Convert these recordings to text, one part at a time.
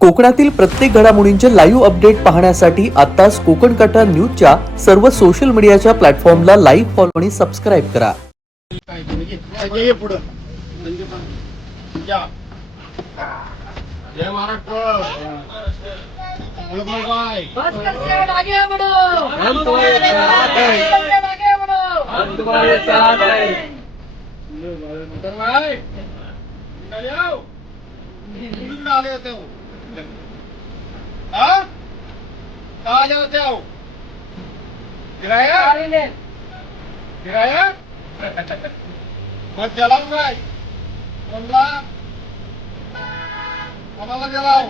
कोकणातील प्रत्येक घडामोडींचे लाईव्ह अपडेट पाहण्यासाठी आताच कोकण कटा न्यूजच्या सर्व सोशल मीडियाच्या प्लॅटफॉर्मला लाईक, फॉलो आणि सबस्क्राईब करा. जय महाराष्ट्र. बस कर सेठ आगे बढ़ो. हम तुम्हारे साथ हैं. सेठ आगे बढ़ो. हम तुम्हारे साथ हैं. मोटर भाई निकल जाओ. किधर डाले होते हो? हाँ? कहाँ जाते हो? किराया? किराया? मग चलाऊंगा. कोणला? कोणाला चलाव?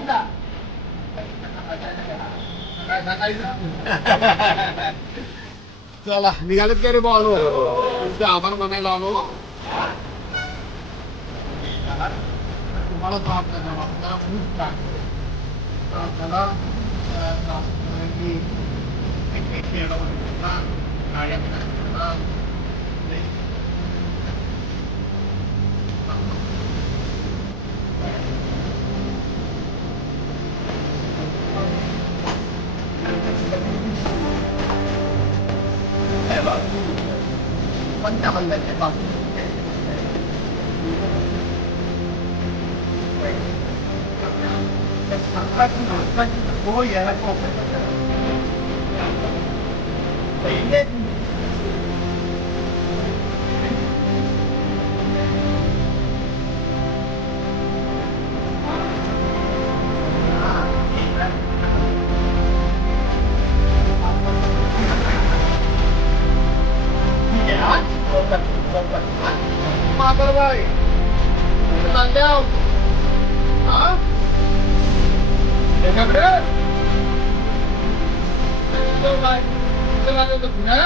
काय सांगायचं? चला निघालेत का रे बाळू? तुमचे आभार मानायला आलो. तुम्हाला तो आपला जबाबदार खूप काय आपल्याला कोणत्या बंदाचे बाजू हो याला मातर भाई नांद्याव हा त्याच्याकडे काय पुण्या